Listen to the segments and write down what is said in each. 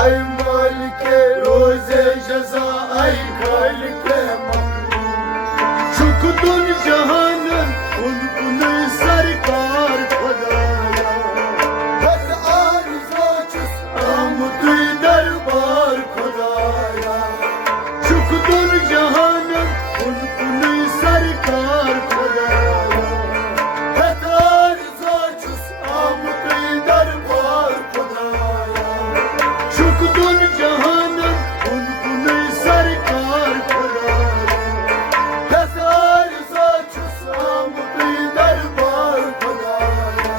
ay malike roze cezai kalike Çok dun cahanın unkunu sarkar Khudaya hak arzo çüs Amut darbar Khudaya Çok dun cahanın unkunu sarkar Khudaya hak arzo çüs amut darbar khudaya Çok dun cahanın unkunu sarkar Khudaya hak arzo çüs amut darbar khudaya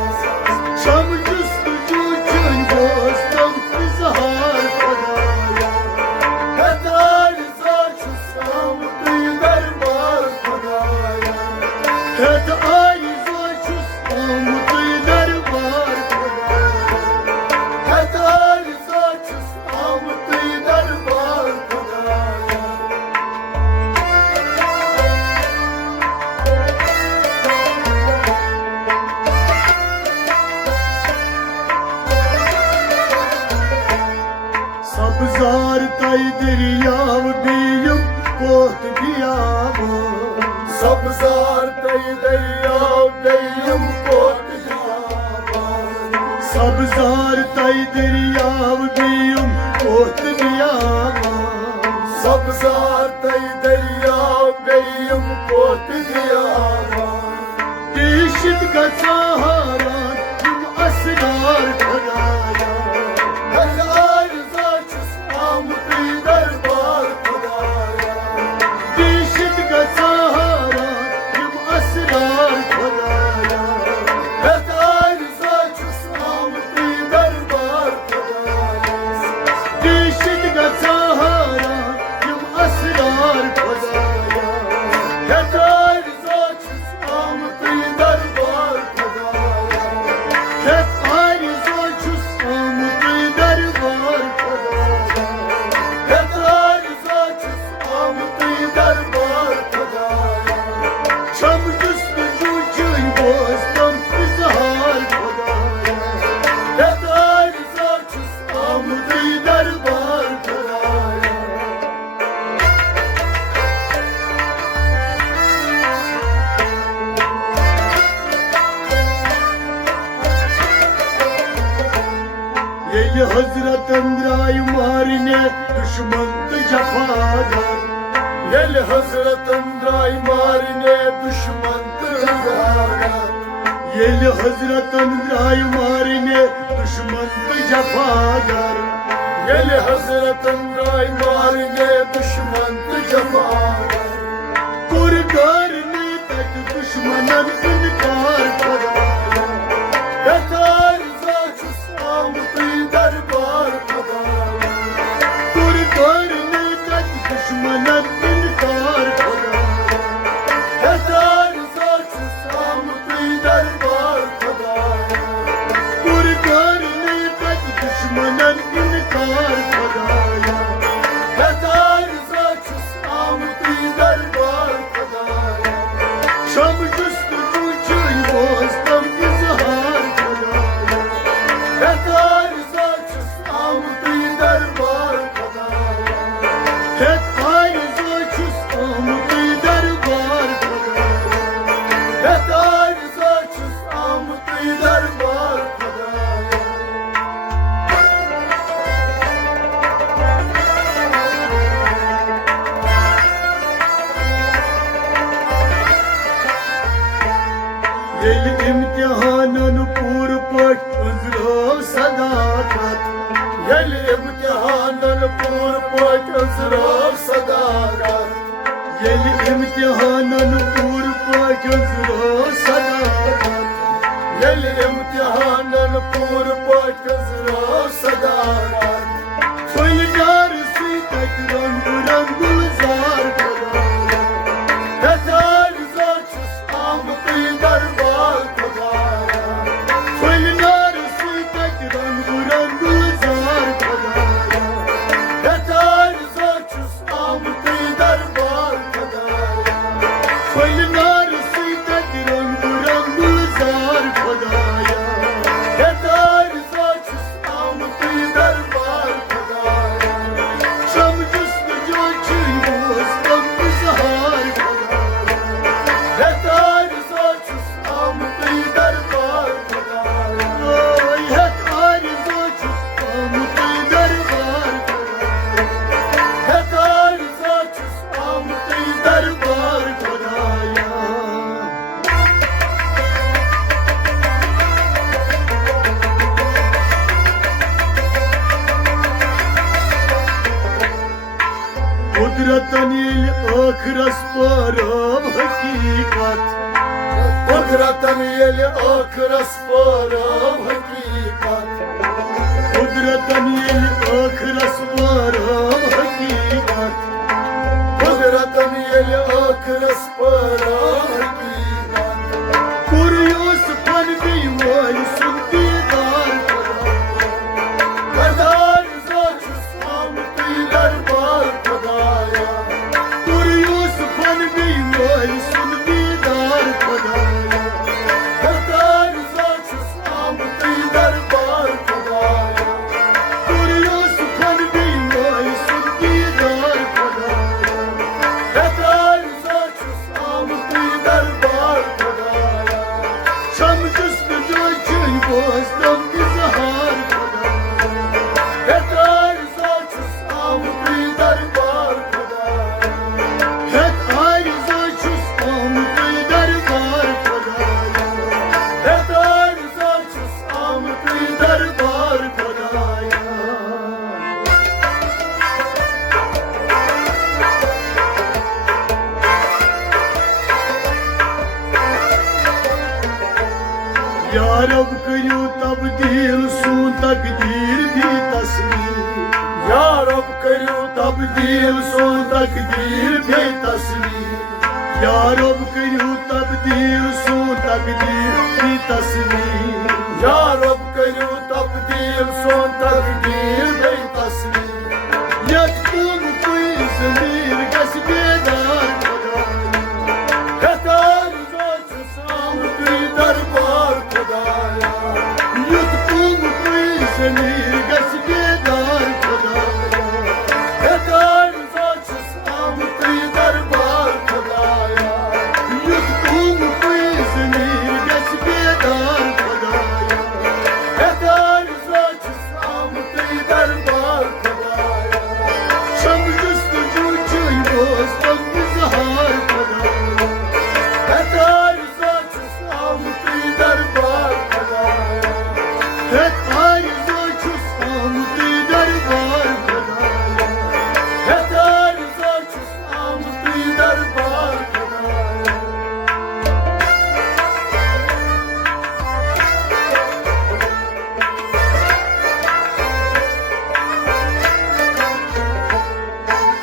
Şam justucu çün dostum izhar Khudaya hak arzo çüs amut darbar khudaya Het ayız açız amut darbar Khudaya hak arzo çüs amut darbar khudaya Sabzar tay deryav diyum koht diyama Sabzar tay deryav deyim kot javan Sabzar tay deryav diyum koht diyama Sabzar tay deryav deyim kot javan Dişit gaçaharan kim asgar Khudaya Hak arza çüs amut darbar khudaya Dişit gaçaharan kim asgar Khudaya Hak arza çüs amut darbar khudaya Dişit gaçaharan kim asgar Khudaya Hak arza çüs amut darbar khudaya Hep ayız açız amut darbar Khudaya Hak arza çüs amut darbar khudaya Çam justucu çün dostum izhar Khudaya Hak arza çüs amut darbar khudaya Yeli Hazret Emra'yı marine düşman cefadar Yel Hazretin marine düşman tırgara Yeli Hazret Emra'yı marine düşman cefadar Yel Hazretin marine düşman tırgara Kurgarını tek düşmanın inkar Khudaya Yeter zaçüs amut darbar khudaya Kurgarını tek düşmanın inkar Khudaya Yeter zaçüs amut darbar khudaya Kurgarını tek düşmanın inkar Khudaya Yeter zaçüs amut darbar khudaya Şam justucu çün dostum izhar Khudaya Yeter zaçüs amut darbar khudaya Hep ayız açız amut darbar Khudaya Yeter zaçüs amut darbar khudaya Yel imtihanın pur put özrov sadakat Yel imtihanın pur pot özrov sadakat Yel imtihanın pur put özrov sadakat Yel imtihanın pur pot özrov sadakat Soydar sitek rang rang gulzar Khudaya Yeter zaçüs amut darbar khudaya Soydar sitek rang rang gulzar Khudaya Yeter zaçüs amut darbar khudaya Soydar sitek rang rang gulzar ٲخرس پٲرٕو حقیٖقت قدرتن ییٚلہِ ٲخرس پٲرٕو حقیٖقت قُدرتن ییٚلہِ ٲخرس پٲرٕو حقیٖقت قدرتن ییٚلہِ ٲخرس پٲرٕو حقیٖقت کوٚر یوٗسفن بیٚیہِ وٲلۍ سُنٛد دیٖدار خۄداے زن چھُس آمتٕے دربار خۄدایا کوٚر یوٗسفن بیٚیہِ وٲلۍ سُنٛد دیٖدار خۄدایا خۄداے زن چھُس آمتٕے دربار خۄدایا کوٚر یوٗسفن بیٚیہِ وٲلۍ سُنٛد دیٖدار خۄدایا خۄداے زن چھُس آمتٕے دربار خۄدایا سمجھس نہٕ جوچِنۍ بوزتم اِظہار خۄداے زن چھُس آمتٕے دربار خۄدایا ہٮ۪تھ آرِ زن چھُس آمتٕے دربار خۄدایا خۄداے زن چھُس آمتٕے دربار خۄدایا یا رب کٔرِو تبدیٖل سون تقدیٖر بھی تصویٖر یا رب کٔرِو تبدیٖل سون تقدیٖر بھی تصویٖر یا رب کٔرِو تبدیٖل سون تقدیٖر بھی تصویٖر یا رب کٔرِو تبدیٖل سون تقدیٖر بیٚیہِ تصویٖر یتھ کُن کُے ضمیٖر گژھِ بیدار خۄداے زن چھُس آمتٕے دربار خۄدایا یُتھ کُن کُے ضمیٖر گژھِ بیدار خۄداے زن چھُس آمتٕے دربار خۄدایا یُتھ کُن کُے ضمیٖر گژھِ بیدار خۄداے زن چھُس آمتٕے دربار خۄدایا سمجھس نہٕ جوٗچِنۍ بوزتم اِظہار خۄداے زن چھُس آمتٕے دربار خۄدایا ہٮ۪تھ آرِ زن چھُس آمتٕے دربار خۄداے زن چھُس آمتٕے دربار خۄدایا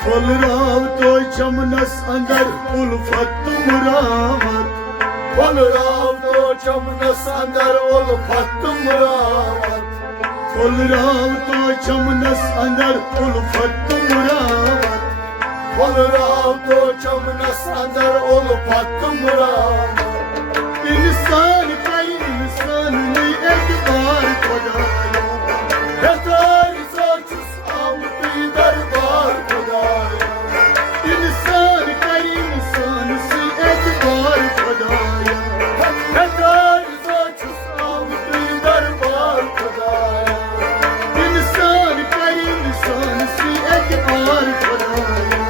پھٔلراو توتہِ چمنس اندر اُلفت تہٕ مُراوت پھٔلراو تو چمنس اندر اُلفت تہٕ مُراوت پھٔلراو توتہِ چمنس اندر اُلفت تہٕ مُراوت پھٔلراو تو چمنس اندر اُلفت تہٕ مُراوت اِنسان کرِ اِنسانٕے اعتبار خۄدایا خۄداے زن چھُس آمتٕے دربار خۄدایا اِنسان کرِ اِنسانسٕے اعتبار خۄدایا خۄداے زن چھُس آمتٕے دربار خۄدایا اِنسان کرِ اِنسانسٕے اعتبار خۄدایا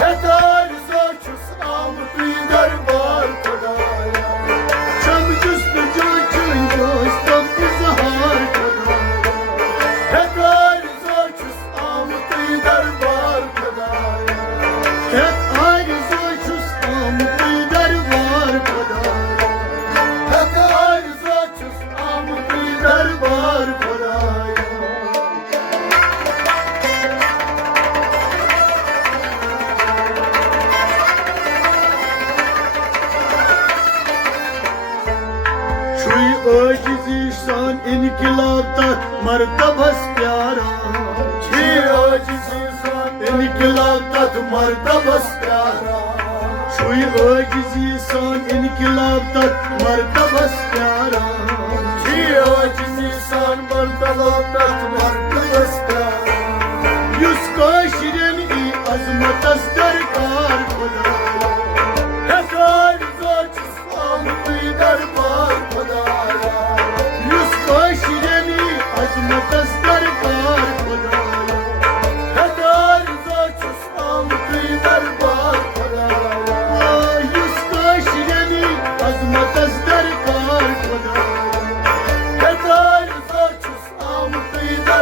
خۄداے زن چھُس آمتٕے دربار خۄدایا سمجھس نہٕ جوچِنۍ بوزتم اِظہار خۄداے زن چھُس آمتٕے دربار خۄدایا ہٮ۪تھ آرِ زن چھُس آمتٕے دربار خۄداے زن چھُس آمتٕے دربار خۄدایا چھُے عٲجزی سان اِنقلاب تتھ مرتبس پیاران چھِ عٲجزی سان اِنقلاب تتھ مرتبس پیاران چھُے عٲجزی سان اِنقلاب تتھ مرتبس پیاران چھِ عٲجزی سان مرتبس تتھ مرتبس پیاران یُس کٲشرٮ۪ن یی عظمتس درکار خۄدایا خۄداے زن چھُس آمتٕے دربار خۄدایا یُس کٲشرٮ۪ن یی عظمتس درکار خۄدایا خۄداے زن چھُس آمتٕے دربار خۄدایا یُس کٲشرٮ۪ن یی عظمتس درکار خۄدایا خۄداے زن چھُس آمتٕے دربار